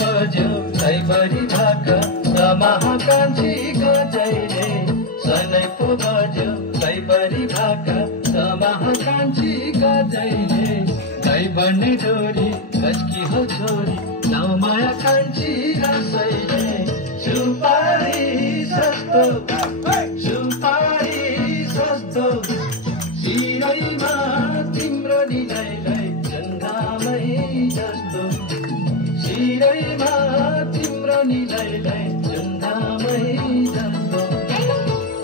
बज्यो सैबरी भाका महाकान्छी गजैले सनै पो बज्यो सैबरी भाका महाकान्छी गजैले गाई बन्ने डोरी गजकी हो छोरी नौ माया कान्छी रसैले सुपारी सस्तो शिरैमा तिम्रो निलैलाई चन्दामै जस्तो शिरैमा तिम्रो निलैलाई चन्दामै जस्तो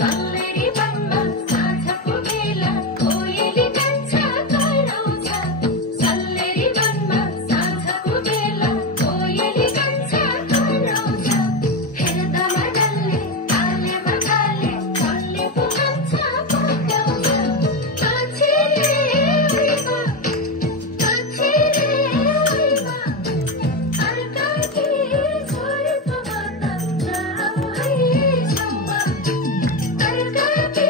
सल्लेरी बनमा साँझको बेला कोइली जान्छ कराउँछ सल्लेरी बनमा साँझको बेला कोइली जान्छ कराउँछ हेर्दामा डल्ले तालेमा ताले कल्ले पुग्छ पकाउँछ कछेरे उइमा अर्काकी छोरीको माता जाऊ है छम्मा अर्काकी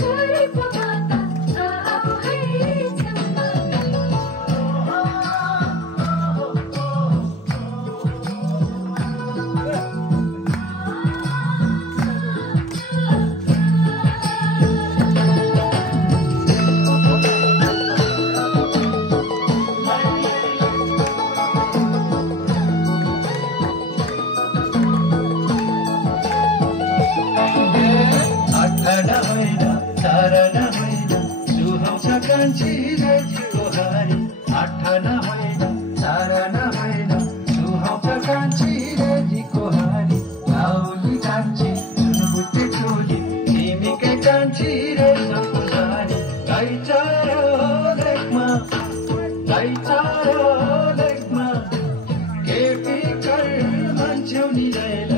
छोरीको माता जाऊ है छम्मा आठना होइन चारना होइन सुहाउँछ कान्छी रेजीको हारी आठना होइन चारना होइन सुहाउँछ कान्छी रेजीको हारी गाउँली कान्छी सुनबुट्टे चोली तिमीकै कान्छी रेशमको सारी गाई चारो लेखमा केटी कर मान्छौ नि